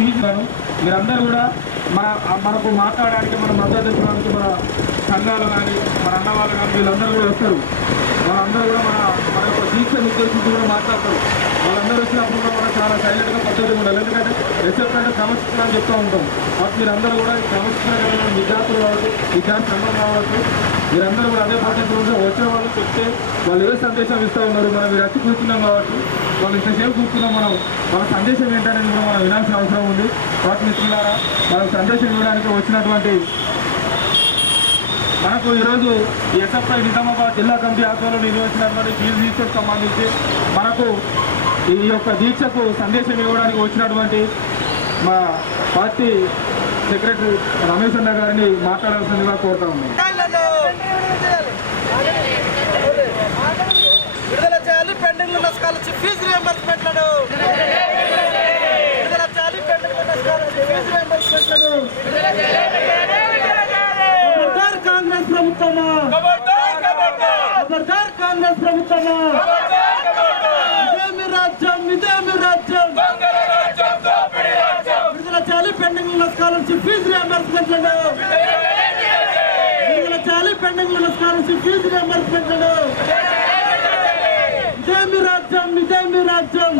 Fee మీరందరూ కూడా మన మనకు మాట్లాడడానికి మన మద్దతు ఇవ్వడానికి మన సంఘాలు కానీ మన అన్న వాళ్ళు కానీ వీళ్ళందరూ కూడా వస్తారు. వాళ్ళందరూ కూడా మన మన యొక్క దీక్షను ఉద్దేశించి కూడా మాట్లాడతారు. వాళ్ళందరూ వచ్చినప్పుడు కూడా మనం చాలా సైలెంట్గా పద్ధతి ఉండాలి. ఎందుకంటే ఎస్ఎఫ్ అంటే క్రమశిక్షణ అని చెప్తూ ఉంటాం. కాబట్టి మీరందరూ కూడా ఈ క్రమశిక్షణ విద్యార్థులు కావచ్చు విద్యార్థి సంఘం కావచ్చు మీరందరూ కూడా అదే పద్ధతిలో వచ్చిన వాళ్ళు చెప్తే వాళ్ళు ఏ సందేశం ఇస్తూ ఉన్నారు మనం మీరు వచ్చి కూర్చున్నాం కాబట్టి వాళ్ళు ఇంతసేపు కూర్చున్నాం మనం. మన సందేశం ఏంటనేది కూడా మనం వినాల్సిన అవసరం ఉంది. కాబట్టి మిత్రులారా మనకు సందేశం ఇవ్వడానికి వచ్చినటువంటి మనకు ఈరోజు ఎస్ఎఫ్ఐ నిజామాబాద్ జిల్లా కమిటీ ఆధ్వర్యంలో నిర్వహించినటువంటి ఫీజు దీక్షకు సంబంధించి మనకు ఈ యొక్క దీక్షకు సందేశం ఇవ్వడానికి వచ్చినటువంటి మా పార్టీ సెక్రటరీ రమేష్ అన్న గారిని మాట్లాడాల్సిందిగా కోరుతా ఉన్నాం. విడుదల చేయాలి పెండింగ్ ఉన్న స్కాలర్షిప్ ఫీజు రియంబర్స్మెంట్లను విడుదల చేయాలి. స్కాలర్షిప్ ఫీజు రియంబర్స్మెంట్లను కాంగ్రెస్ ప్రభుత్వమా? ఖబర్దార్ కాంగ్రెస్ ప్రభుత్వమా? ఇదేమి రాజ్యం ఇదేమి రాజ్యం? విడుదల చేయాలి పెండింగ్ ఉన్న స్కాలర్షిప్ ఫీజు రియంబర్స్మెంట్లను విడుదల చేయాలి. పెండింగ్ ఉన్న స్కాలర్షిప్ ఫీజు రియంబర్స్మెంట్లను ఇదేమి రాజ్యం ఇదేమి రాజ్యం.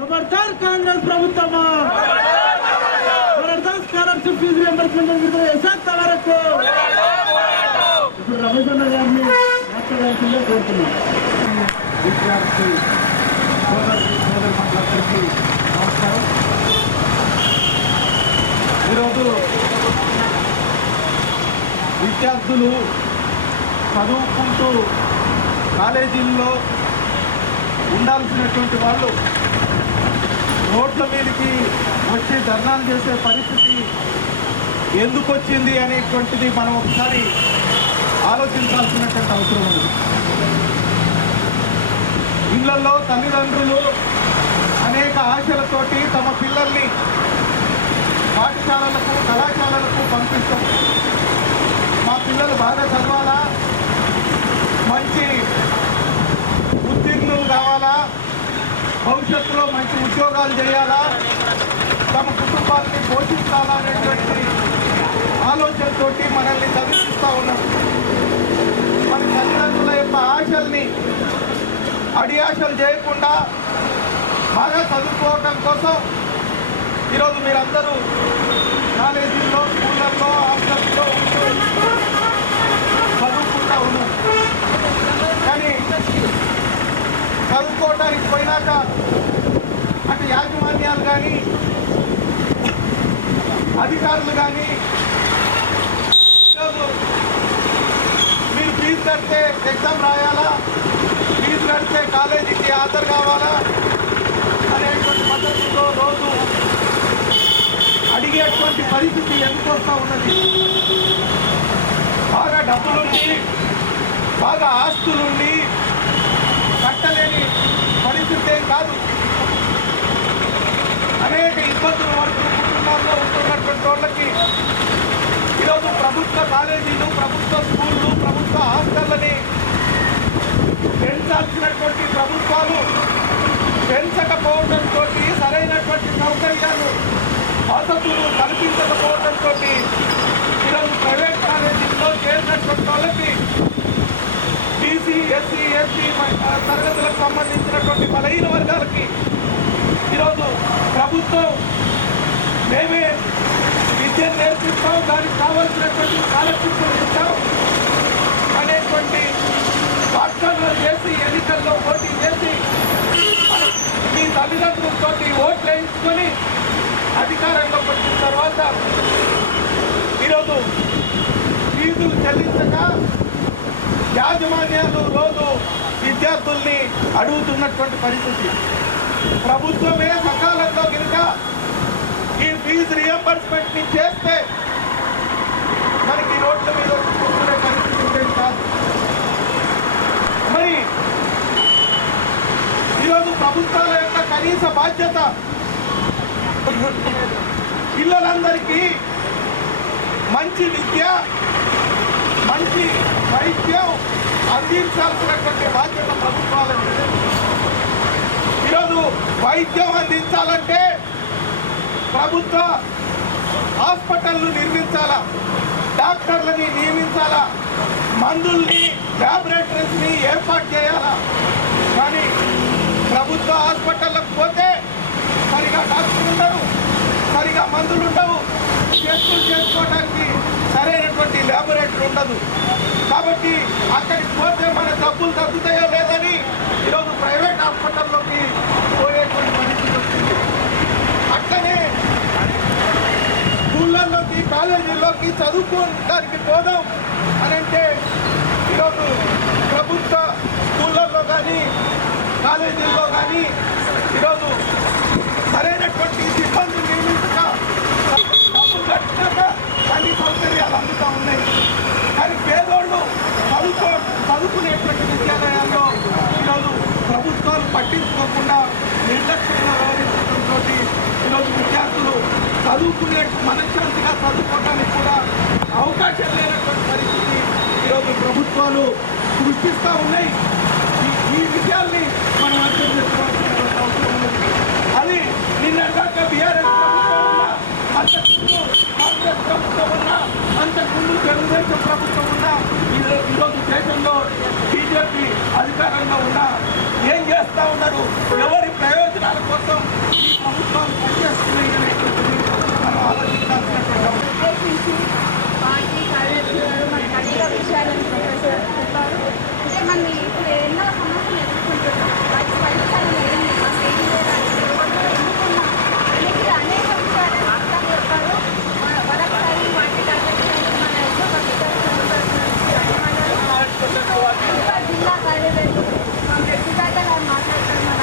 ఖబర్దార్ కాంగ్రెస్ ప్రభుత్వమా? ఖబర్దార్ స్కాలర్షిప్ ఫీజు రియంబర్స్మెంట్ విడుదల చేసేంత వరకు ఇప్పుడు రమేష్ గారిని మాట్లాడాల్సిందే కోరుతున్నాం. విద్యార్థి సోదరి నమస్కారం. ఈరోజు విద్యార్థులు చదువుకుంటూ కాలేజీల్లో ఉండాల్సినటువంటి వాళ్ళు రోడ్ల మీదకి వచ్చి ధర్నాలు చేసే పరిస్థితి ఎందుకు వచ్చింది అనేటువంటిది మనం ఒకసారి ఆలోచించాల్సినటువంటి అవసరం ఉంది. ఇళ్ళలో తల్లిదండ్రులు అనేక ఆశలతోటి తమ పిల్లల్ని పాఠశాలలకు కళాశాలలకు పంపిస్తాం. మా పిల్లలు బాగా చదవాలా? మంచి ఉత్తీర్ణులు కావాలా? భవిష్యత్తులో మంచి ఉద్యోగాలు చేయాలా? తమ కుటుంబాన్ని పోషించాలా అనేటువంటి ఆలోచనతోటి మనల్ని చదివిస్తూ ఉన్నారు మన తల్లిదండ్రుల యొక్క ఆశల్ని అడియాశలు చేయకుండా బాగా చదువుకోవడం కోసం ఈరోజు మీరందరూ కాలేజీల్లో స్కూళ్ళల్లో హాస్టల్లో ఉంటూ చదువుకుంటా కానీ చదువుకోవడానికి పోయినాక అటు యాజమాన్యాలు కానీ అధికారులు కానీ మీరు ఫీజు కడితే ఎగ్జామ్ రాయాలా? ఫీజు కడితే కాలేజీకి హాజరు కావాలా? అనేటువంటి పద్ధతిలో రోజు అడిగేటువంటి పరిస్థితి ఎందుకు వస్తూ ఉన్నది? బాగా డబ్బులుండి బాగా ఆస్తులుండి కట్టలేని పరిస్థితే కాదు. అనేక ఇబ్బందులు పడుతున్న కుటుంబాల్లో ఉంటున్నటువంటి వాళ్ళకి ఈరోజు ప్రభుత్వ కాలేజీలు ప్రభుత్వ స్కూళ్ళు ప్రభుత్వ హాస్టళ్ళని పెంచాల్సినటువంటి ప్రభుత్వాలు పెంచకపోవడంతో సరైనటువంటి సౌకర్యాలు వసతులు కల్పించకపోవడంతో ఈరోజు ప్రైవేట్ కాలేజీల్లో చేరినటువంటి వాళ్ళకి బీసీ ఎస్సీ ఎస్టీ తరగతులకు సంబంధించినటువంటి బలహీన వర్గాలకి ఈరోజు ప్రభుత్వం మేమే విద్యను నేర్పిస్తాం దానికి కావాల్సినటువంటి స్కాలర్షిప్లు ఇస్తాం అనేటువంటి వాగ్దానాలు చేసి ఎన్నికల్లో పోటీ చేసి మీ తల్లిదండ్రులతో ఓట్లు వేయించుకొని అధికారంలోకి వచ్చిన తర్వాత ఈరోజు ఫీజులు చెల్లించక యాజమాన్యాలు రోజు విద్యార్థుల్ని అడుగుతున్నటువంటి పరిస్థితి. ప్రభుత్వమే సకాలంలో కనుక ఈ ఫీజు రియంబర్స్మెంట్ని చేస్తే మనకి రోడ్ల మీద కూర్చునే పరిస్థితి ఉండేది కాదు. మరి ఈరోజు ప్రభుత్వాల యొక్క కనీస బాధ్యత పిల్లలందరికీ మంచి విద్య మంచి వైద్యం అందించాల్సినటువంటి బాధ్యత ప్రభుత్వాలు ఈరోజు వైద్యం అందించాలంటే ప్రభుత్వ హాస్పిటల్ను నిర్మించాలా? డాక్టర్లని నియమించాలా? మందుల్ని ల్యాబొరేటరీస్ని ఏర్పాటు చేయాలా? కానీ ప్రభుత్వ హాస్పిటల్లకు పోతే సరిగా డాక్టర్లు ఉండరు సరిగా మందులు ఉండవు టెస్టులు చేసుకోవడానికి సరైనటువంటి ల్యాబొరేటరీ ఉండదు. కాబట్టి అక్కడికి పోతే మన డబ్బులు తగ్గుతాయో లేదని ఈరోజు ప్రైవేట్ హాస్పిటల్లోకి పోయేటువంటి పరిస్థితి వచ్చింది. అట్లనే స్కూళ్ళల్లోకి కాలేజీల్లోకి చదువుకోవడానికి పోదాం అని అంటే ఈరోజు ప్రభుత్వ స్కూళ్ళల్లో కానీ కాలేజీల్లో కానీ ఈరోజు సరైనటువంటి సిబ్బంది నియమించక డబ్బులు కట్టినాక అన్ని సౌకర్యాలు అందుతూ ఉన్నాయి కానీ పేదోళ్ళు చదువుకో చదువుకునేటువంటి విద్యాలయాల్లో ఈరోజు ప్రభుత్వాలు పట్టించుకోకుండా నిర్లక్ష్యంగా వ్యవహరించడంతో ఈరోజు విద్యార్థులు చదువుకునే మనశ్శాంతిగా చదువుకోవడానికి కూడా అవకాశం లేనటువంటి పరిస్థితి ఈరోజు ప్రభుత్వాలు సృష్టిస్తూ ఉన్నాయి. ఈ- ఈ విషయాల్ని మనం అర్థం చేసుకోవాల్సిన అవసరం ఉంది. అది నిన్న బీఆర్ఎస్ ప్రభుత్వం ఉన్నా అంతకుముందు కాంగ్రెస్ ప్రభుత్వం ఉన్నా అంతకుముందు తెలుగుదేశం ప్రభుత్వం ఉన్నా ఈరో- ఈరోజు దేశంలో బీజేపీ అధికారంలో ఉన్నా ఏం చేస్తా ఉన్నారు ఎవరి ప్రయోజనాల కోసం ఈ ప్రభుత్వం పనిచేస్తున్నాయి అనేటువంటిది మనం ఆలోచించాల్సినటువంటి అవసరం ఉద్దేశించి పార్టీ కార్యదర్శులు మనకి అనేక విషయాలను ప్రొఫెసర్ చెప్పారు అంటే మనం ఇప్పుడు ఎన్నో సమస్యలు ఎదుర్కొంటున్నాం వాటి పరిష్కారం ఏంటి మనం ఏం చేయాలి ఎవరు ఎన్నుకున్నాం అనేది అనేక విషయాలు మాట్లాడి చెప్పారు మన- మరొకసారి పార్టీ కార్యదర్శులు మన ఎంతో ఒక విద్యార్థులు ఇంకా జిల్లా కార్యదర్శి మన సుజాత గారు మాట్లాడతారు మన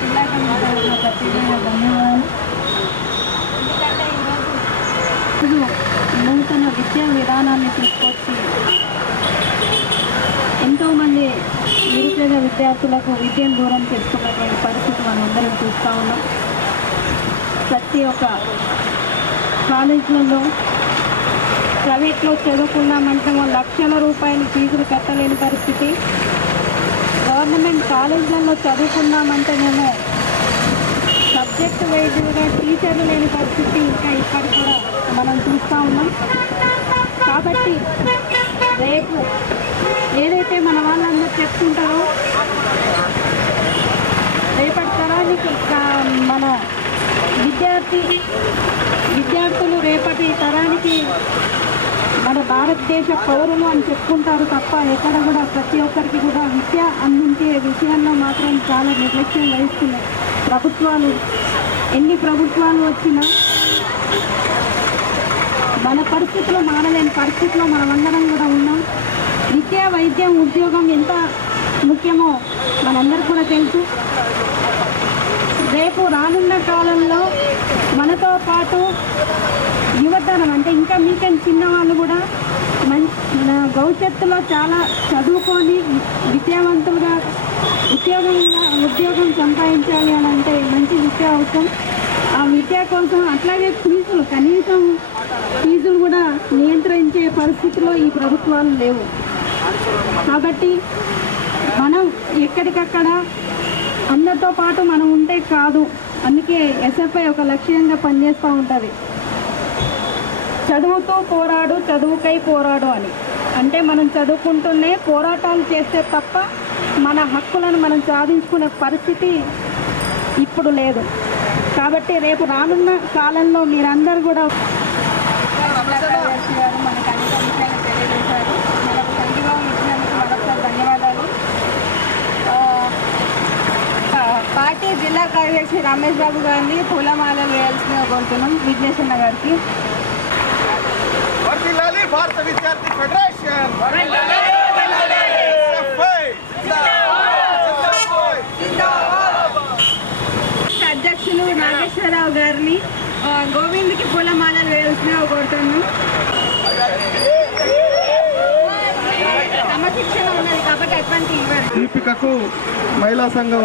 జిల్లా కమిటీ ప్రత్యేకంగా ధన్యవాదాలు ఎందుకంటే ఈరోజు ఇప్పుడు నూతన విద్యా విధానాన్ని తీసుకొచ్చి ఎంతోమంది నిరుపేద విద్యను దూరం చేసుకున్నటువంటి పరిస్థితి మనం అందరం చూస్తూ ఉన్నాం. ప్రతి ఒక్క కాలేజీలలో ప్రైవేట్లో చదువుకున్నామంటే లక్షల రూపాయలు ఫీజులు కట్టలేని పరిస్థితి. గవర్నమెంట్ కాలేజీలలో చదువుకున్నామంటేనేమో సబ్జెక్ట్ వైజ్గా టీచర్లు లేని పరిస్థితి ఇంకా ఇక్కడ కూడా మనం చూస్తూ ఉన్నాం. కాబట్టి రేపు ఏదైతే మన వాళ్ళందరూ చెప్తుంటారో తరానికి ఇంకా మన విద్యార్థి విద్యార్థులు రేపటి తరానికి మన భారతదేశ పౌరులు అని చెప్పుకుంటారు తప్ప ఎక్కడ కూడా ప్రతి ఒక్కరికి కూడా విద్య అందించే విషయాల్లో మాత్రం చాలా నిర్లక్ష్యం వహిస్తున్నాయి. ప్రభుత్వాలు ఎన్ని ప్రభుత్వాలు వచ్చినా మన పరిస్థితులు మారలేని పరిస్థితిలో మనమందరం కూడా ఉన్నాం. విద్య వైద్యం ఉద్యోగం ఎంత ముఖ్యమో మనందరికీ కూడా తెలుసు. రేపు రానున్న కాలంలో మనతో పాటు యువతరం అంటే ఇంకా మీకని చిన్నవాళ్ళు కూడా మన భవిష్యత్తులో చాలా చదువుకొని విద్యావంతులుగా ఉద్యోగంగా ఉద్యోగం సంపాదించాలి అని అంటే మంచి విద్య అవసరం. ఆ విద్య కోసం అట్లాగే ఫీజులు కనీసం ఫీజులు కూడా నియంత్రించే పరిస్థితిలో ఈ ప్రభుత్వాలు లేవు. కాబట్టి మనం ఎక్కడికక్కడ అందరితో పాటు మనం ఉంటే కాదు. అందుకే ఎస్ఎఫ్ఐ ఒక లక్ష్యంగా పనిచేస్తూ ఉంటుంది. చదువుతూ పోరాడు చదువుకై పోరాడు అని. అంటే మనం చదువుకుంటూనే పోరాటాలు చేస్తే తప్ప మన హక్కులను మనం సాధించుకునే పరిస్థితి ఇప్పుడు లేదు. కాబట్టి రేపు రానున్న కాలంలో మీరందరూ కూడా జిల్లా కార్యదర్శి గారు మనకు అనేక విషయాలు తెలియజేశారు మనకు సంఘీభావం ఇచ్చినందుకు మరొకసారి ధన్యవాదాలు ఆ, ఆ, పార్టీ జిల్లా కార్యదర్శి రమేష్ బాబు గారిని పూలమాలలు వేయాల్సిందిగా కోరుతున్నాం విఘ్నేశ్వర గారికి. భారత విద్యార్థి ఫెడరేషన్. అధ్యక్షులు నాగేశ్వరరావు గారిని గోవింద్కి పూలమాలలు వేయాల్సిందిగా కోరుతున్నాం. క్రమశిక్షణ ఉన్నది కాబట్టి అటువంటి దీపికకు మహిళా సంఘం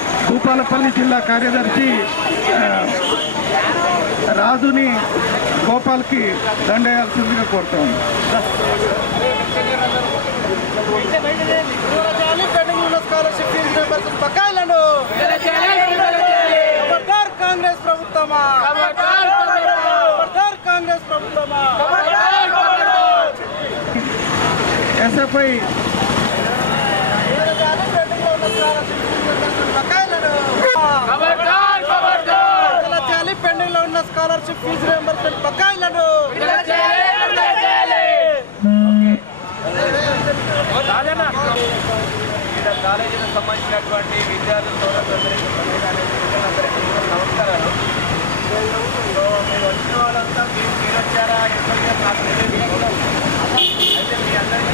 భూపాలపల్లి జిల్లా కార్యదర్శి రాజుని గోపాల్కి దండేయాల్సిందిగా కోరుతాను కాంగ్రెస్ ప్రభుత్వమా కాంగ్రెస్ ప్రభుత్వమా ఎస్ఎఫ్ఐ విడుదల పెండింగ్ ఉన్న స్కాలర్షిప్ ఫీజు రియంబర్స్మెంట్ బకాయిలను విడుదల చేయాలి పెండింగ్లో ఉన్న స్కాలర్షిప్ ఫీజు రియంబర్స్మెంట్ బకాయిలను వివిధ కాలేజీలకు సంబంధించినటువంటి విద్యార్థుల సోదరులందరికీ నమస్కారాలు మీరు వచ్చిన వాళ్ళంతా మీరు మీరు వచ్చారా ఎక్కడ అయితే మీ అందరికీ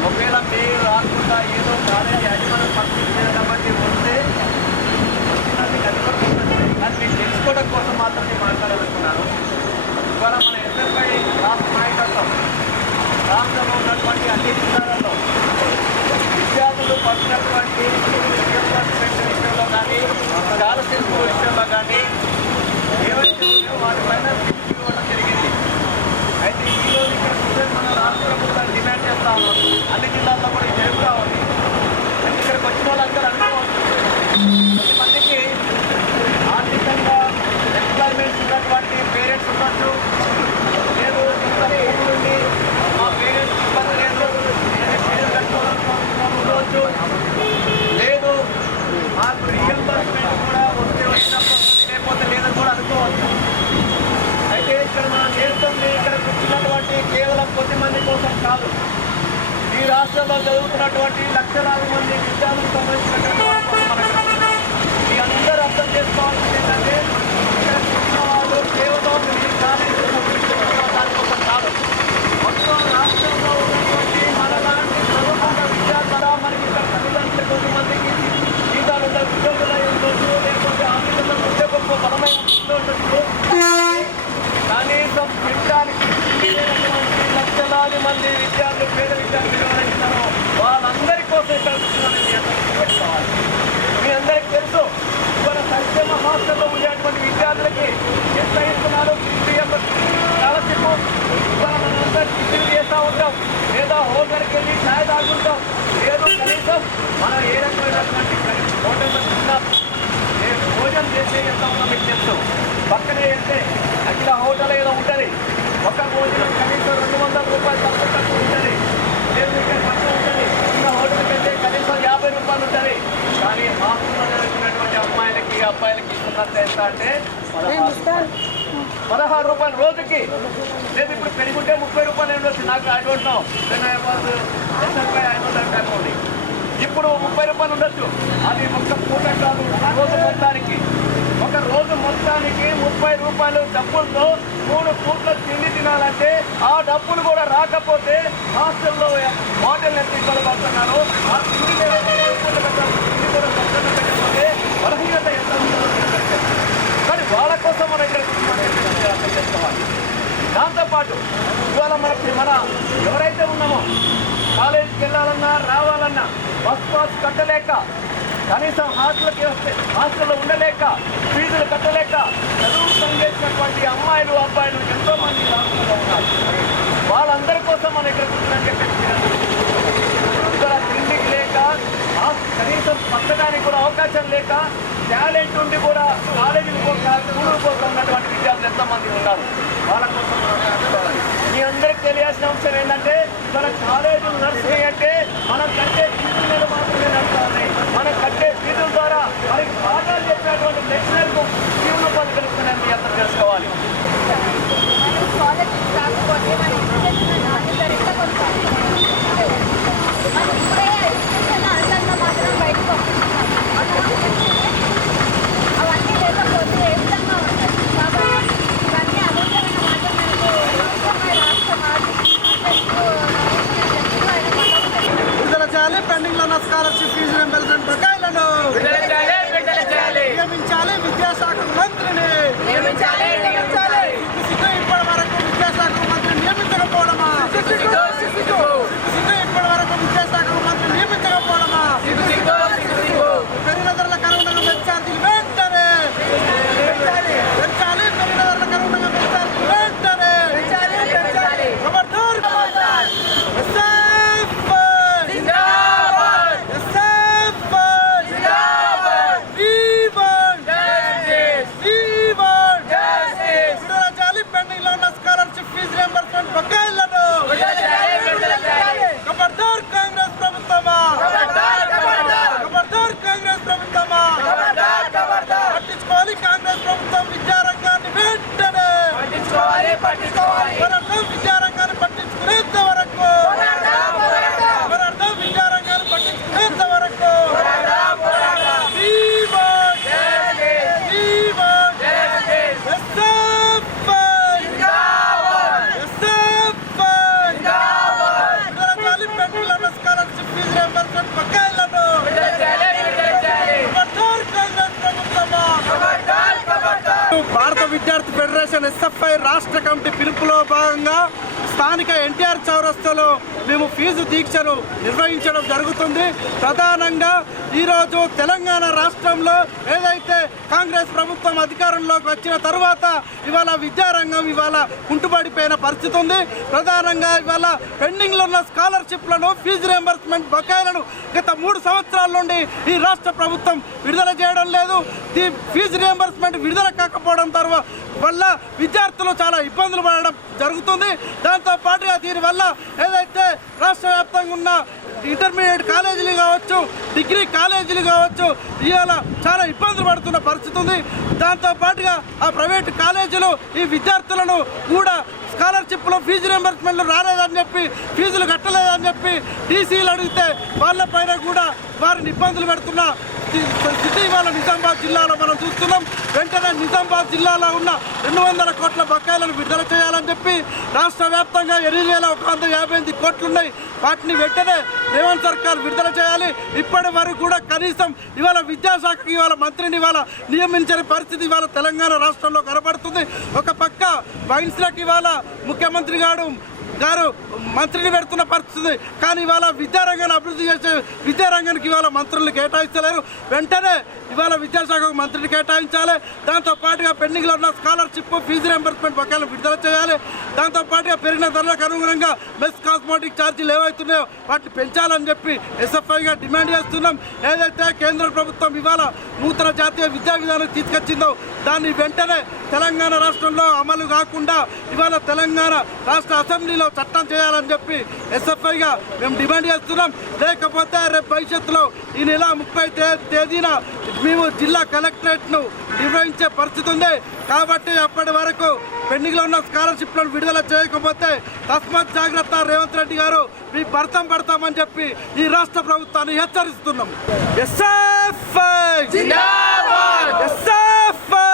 ఒకవేళ మీరు రాకుండా ఏదో కాలేజీ యాజమాన్యం పంపించారు కాబట్టి వస్తే వచ్చినది కనుగొనుకుంటుంది కానీ మీకు తెలుసుకోవడం కోసం మాత్రం నేను ఇవాళ మన ఎస్ఎఫ్ఐ రాష్ట్ర నాయకత్వం రాష్ట్రంలో ఉన్నటువంటి అన్ని జిల్లాలలో విద్యార్థులు పడుతున్నటువంటి రియంబర్స్మెంట్ విషయంలో కానీ స్కాలర్షిప్ విషయంలో కానీ ఏవైతే ఉన్నాయో వాటిపైన దృష్టి ఇవ్వడం జరిగింది. అయితే ఈరోజు ఇక్కడ చూస్తే మన రాష్ట్ర ప్రభుత్వం డిమాండ్ చేస్తా ఉన్నాం అన్ని జిల్లాల్లో కూడా ఇది జరుగుతూ ఉంది. అయితే ఇక్కడికి వచ్చిన వాళ్ళందరూ అనుకోవచ్చు ఎంప్లాయ్మెంట్స్ ఉన్నటువంటి పేరెంట్స్ ఉండొచ్చు లేదు ఇంత భూములుండి మా పేరెంట్స్ ఇబ్బంది లేదు నేనే ఫీజులు కట్టుకోవాలనుకుంటున్నాను ఉండవచ్చు లేదు మాకు రీఎంబర్స్మెంట్ కూడా వస్తే వచ్చినప్పుడు వస్తుంది, లేకపోతే లేదని కూడా అనుకోవచ్చు అయితే ఇక్కడ మనం నేర్చుకుంది ఇక్కడ కూర్చున్నటువంటి కేవలం కొద్ది మంది కోసం కాదు ఈ రాష్ట్రంలో చదువుతున్నటువంటి లక్షలాది మంది విద్యార్థులకు సంబంధించినటువంటి వాళ్ళ కోసం మనకు మీ అందరూ అర్థం చేసుకోవాల్సింది ఏంటంటే ఇక్కడ కూర్చున్న వాళ్ళు కేవలం మీ కాలేజీలో చదువుతున్న దానికోసం కాదు మొత్తం రాష్ట్రంలో ఉన్నటువంటి మనలాంటి చదువుకున్న విద్యార్థుల మనకి ఇక్కడ తల్లిదండ్రులు కొంతమందికి జీతాలు ఉన్న ఉద్యోగులు అయి ఉండొచ్చు లేకపోతే ఆఫీసులో ఉద్యోగంలో బలమైన ఉండొచ్చు కనీసం తినడానికి తిండి లేనటువంటి లక్షలాది మంది విద్యార్థులు పేద విద్యార్థులు ఎవరైతే ఉన్నారో వాళ్ళందరి కోసం ఇక్కడ కూర్చున్నారని మీ అందరికీ పెట్టుకోవాలి మీ అందరికీ తెలుసు ఇవాళ సంక్షేమ హాస్టల్లో ఉండేటువంటి విద్యార్థులకి ఎంత ఇస్తున్నారు స్కాలర్షిప్ ఇవాళ మనందరూ టిఫిన్ చేస్తూ ఉంటాం లేదా హోటల్కి వెళ్ళి ఛాయ్ తాగుంటాం లేదు కనీసం మనం ఏ రకమైనటువంటి హోటల్లో తిన్నాం ఏ భోజనం చేసే ఎంత ఉందో మీకు తెలుసు పక్కనే వెళ్తే అఖిల హోటల్ ఏదో ఉంటుంది ఒక భోజనం కనీసం రెండు వందల రూపాయలు తక్కువ తక్కువ ఉంటుంది లేదు ఇక్కడ పక్కన ఉంటుంది ఇంకా హోటల్కి వెళ్తే కనీసం యాభై రూపాయలు ఉంటుంది కానీ హాస్టల్లో చదువుతున్నటువంటి అమ్మాయిలకి అబ్బాయిలకి ఇస్తున్నంత ఎంత అంటే పదహారు పదహారు రూపాయలు రోజుకి. లేదు ఇప్పుడు పెరుగుంటే ముప్పై రూపాయలు ఉండొచ్చు నాకు I don't know I SFI అనుకోండి ఇప్పుడు ముప్పై రూపాయలు ఉండొచ్చు. అది ఒక్క పూట కాదు రోజు మొత్తానికి. ఒక రోజు మొత్తానికి ముప్పై రూపాయలు డబ్బులతో మూడు పూట్ల తిండి తినాలంటే ఆ డబ్బులు కూడా రాకపోతే హాస్టల్లో హోటల్ ఎంత ఇబ్బంది పడుతున్నారు ఆ తిండి మీద మూడు పూటలు పెట్టాలి. తిండి కూడా పక్కన పెట్టకపోతే బలహీనత ఎంత ఉంటుందో మీకు తెలుసు. కానీ వాళ్ళ కోసం మనం ఇక్కడ కూర్చోమని చెప్పి మీరు అర్థం చేసుకోవాలి దాంతోపాటు ఇవాళ మనకి మన ఎవరైతే ఉన్నామో కాలేజీకి వెళ్ళాలన్నా రావాలన్నా బస్ పాస్ కట్టలేక కనీసం హాస్టల్కి వస్తే హాస్టల్లో ఉండలేక ఫీజులు కట్టలేక చదువు చేసినటువంటి అమ్మాయిలు అబ్బాయిలు ఎంతో మంది రాష్ట్రంలో ఉన్నారు. వాళ్ళందరి కోసం మనం ఇక్కడ కూర్చొని ఇక్కడ తిండికి లేక కనీసం పట్టడానికి కూడా అవకాశం లేక టాలెంట్ ఉండి కూడా కాలేజీకి పోక స్కూళ్ళు పోక ఉన్నటువంటి విద్యార్థులు ఎంతమంది ఉన్నారు. వాళ్ళ కోసం మీ అందరికి తెలియాల్సిన అంశం ఏంటంటే మన కాలేజీలు నర్సింగ్ అంటే చేస్తున్న స్కాలర్షిప్ ఫీజు పెంపకం బకాయిలను నియమించాలి విద్యాశాఖ మంత్రిని. నియమించాలి. tarde. విద్యార్థి ఫెడరేషన్ ఎస్ఎఫ్ఐ రాష్ట్ర కమిటీ పిలుపులో భాగంగా స్థానిక ఎన్టీఆర్ చౌరస్తాలో మేము ఫీజు దీక్షను నిర్వహించడం జరుగుతుంది. ప్రధానంగా ఈరోజు తెలంగాణ రాష్ట్రంలో ఏదైతే కాంగ్రెస్ ప్రభుత్వం అధికారంలోకి వచ్చిన తర్వాత ఇవాళ విద్యారంగం ఇవాళ కుంటుపడిపోయిన పరిస్థితి ఉంది. ప్రధానంగా ఇవాళ పెండింగ్లో ఉన్న స్కాలర్షిప్లను ఫీజు రియంబర్స్మెంట్ బకాయిలను గత మూడు సంవత్సరాల నుండి ఈ రాష్ట్ర ప్రభుత్వం విడుదల చేయడం లేదు. ఈ ఫీజు రియంబర్స్మెంట్ విడుదల కాకపోవడం తర్వాత వల్ల విద్యార్థులు చాలా ఇబ్బందులు పడడం జరుగుతుంది. దాంతోపాటుగా దీనివల్ల ఏదైతే రాష్ట్ర వ్యాప్తంగా ఉన్న ఇంటర్మీడియట్ కాలేజీలు కావచ్చు డిగ్రీ కాలేజీలు కావచ్చు ఇవాళ చాలా ఇబ్బందులు పడుతున్న పరిస్థితి ఉంది. దాంతోపాటుగా ఆ ప్రైవేట్ కాలేజీలు ఈ విద్యార్థులను కూడా స్కాలర్షిప్లో ఫీజు రియంబర్స్మెంట్లు రాలేదని చెప్పి ఫీజులు కట్టలేదని చెప్పి టీసీలు అడిగితే వాళ్ళపైన కూడా వారిని ఇబ్బందులు పెడుతున్న సిటీ వాళ్ళ నిజామాబాద్ జిల్లాలో మనం చూస్తున్నాం. వెంటనే నిజామాబాద్ జిల్లాలో ఉన్న రెండు వందల కోట్ల బకాయిలను విడుదల చేయాలని చెప్పి రాష్ట్ర వ్యాప్తంగా ఎనిమిది వేల ఒక వంద యాభై ఎనిమిది కోట్లు ఉన్నాయి వాటిని వెంటనే రేవంత్ సర్కార్ విడుదల చేయాలి. ఇప్పటి వరకు కూడా కనీసం ఇవాళ విద్యాశాఖకి ఇవాళ మంత్రిని ఇవాళ నియమించని పరిస్థితి ఇవాళ తెలంగాణ రాష్ట్రంలో కనబడుతుంది. ఒక వైన్స్లకు ఇవాళ ముఖ్యమంత్రి గారు గారు మంత్రిని పెడుతున్న పరిస్థితి. కానీ ఇవాళ విద్యారంగాన్ని అభివృద్ధి చేసే విద్యారంగానికి ఇవాళ మంత్రులు కేటాయిస్తలేరు. వెంటనే ఇవాళ విద్యాశాఖకు మంత్రిని కేటాయించాలి. దాంతోపాటుగా పెండింగ్లో ఉన్న స్కాలర్షిప్ ఫీజు రియంబర్స్మెంట్ బకాయిలు విడుదల చేయాలి. దాంతోపాటుగా పెరిగిన ధరలకు అనుగుణంగా మెస్ కాస్మోటిక్ ఛార్జీలు ఏవైతున్నాయో వాటిని పెంచాలని చెప్పి ఎస్ఎఫ్ఐగా డిమాండ్ చేస్తున్నాం. ఏదైతే కేంద్ర ప్రభుత్వం ఇవాళ నూతన జాతీయ విద్యా విధానం తీసుకొచ్చిందో దాన్ని వెంటనే తెలంగాణ రాష్ట్రంలో అమలు కాకుండా ఇవాళ తెలంగాణ రాష్ట్ర అసెంబ్లీలో చట్టం చేయాలని చెప్పి ఎస్ఎఫ్ఐగా మేము డిమాండ్ చేస్తున్నాం. లేకపోతే రేపు భవిష్యత్తులో ఈ నెల ముప్పై తేదీన మేము జిల్లా కలెక్టరేట్ను నిర్వహించే పరిస్థితి ఉంది. కాబట్టి అప్పటి వరకు పెండింగ్లో ఉన్న స్కాలర్షిప్లను విడుదల చేయకపోతే తస్మాత్ జాగ్రత్త రేవంత్ రెడ్డి గారు మీ భర్తం పడతామని చెప్పి ఈ రాష్ట్ర ప్రభుత్వాన్ని హెచ్చరిస్తున్నాం. ఎస్ఎఫ్ఐ ఎస్ఎఫ్ఐ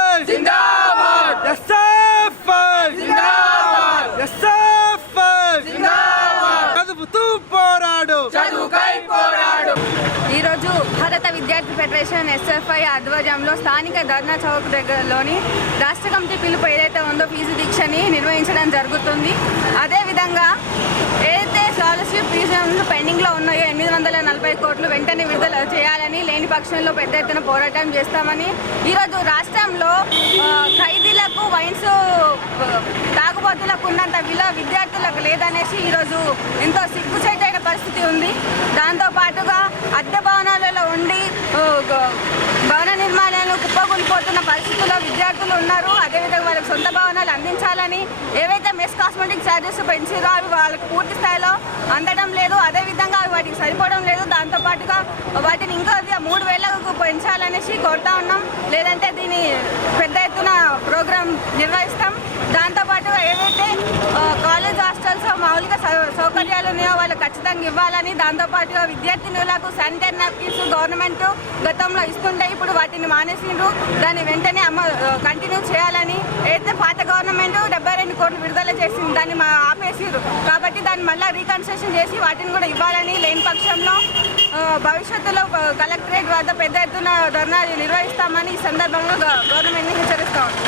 ఎస్ఎఫ్ఐ కదుపుతూ పోరాడు ఈరోజు భారత విద్యార్థి ఫెడరేషన్ ఎస్ఎఫ్ఐ ఆధ్వర్యంలో స్థానిక ధర్నా చౌక్ దగ్గరలోని రాష్ట్ర కమిటీ పిలుపు ఏదైతే ఉందో ఫీజు దీక్షని నిర్వహించడం జరుగుతుంది. అదేవిధంగా ఏదైతే స్కాలర్షిప్ ఫీజులు పెండింగ్లో ఉన్నాయో ఎనిమిది వందల నలభై కోట్లు వెంటనే విడుదల చేయాలని లేని పక్షంలో పెద్ద ఎత్తున పోరాటం చేస్తామని. ఈరోజు రాష్ట్రంలో ఖైదీలకు వైన్స్ తాగుబోతులకు ఉన్నంత విలువ విద్యార్థులకు లేదనేసి ఈరోజు ఎంతో సిగ్గుచేటైన పరిస్థితి ఉంది. దాంతో పాటుగా అద్దె భవనాలలో ఉండి భవన నిర్మాణాలు కుప్పకూలిపోతున్న పరిస్థితుల్లో విద్యార్థులు ఉన్నారు. అదేవిధంగా వాళ్ళకి సొంత భవనాలు అందించాలని ఏవైతే మెస్ కాస్మెటిక్ ఛార్జెస్ పెంచారో అవి వాళ్ళకి పూర్తి స్థాయిలో అందడం లేదు. అదేవిధంగా అవి వాటికి సరిపోవడం లేదు. పాటుగా వాటిని ఇంకా మూడు వేలకు పెంచాలనేసి కోరుతా ఉన్నాం. లేదంటే దీని పెద్ద ఎత్తున ప్రోగ్రాం నిర్వహిస్తాం. దాంతోపాటుగా ఏవైతే కాలేజ్ హాస్టల్స్ మౌలిక సౌ- సౌకర్యాలు ఉన్నాయో వాళ్ళు ఖచ్చితంగా ఇవ్వాలని దాంతోపాటుగా విద్యార్థినులకు శానిటరీ నాప్కిన్స్ గవర్నమెంట్ గతంలో ఇస్తుంటే ఇప్పుడు వాటిని మానేసిండ్రు. దాన్ని వెంటనే అమ్మ కంటిన్యూ చేయాలని అయితే పాత గవర్నమెంట్ డెబ్బై రెండు కోట్లు విడుదల చేసింది దాన్ని మా కాబట్టి దాన్ని మళ్ళీ రీకన్స్ట్రక్షన్ చేసి వాటిని కూడా ఇవ్వాలని లేని పక్షంలో భవిష్యత్తులో కలెక్టరేట్ వద్ద పెద్ద ఎత్తున ధర్నా నిర్వహిస్తామని ఈ సందర్భంగా గవర్నమెంట్ గవర్నమెంట్ని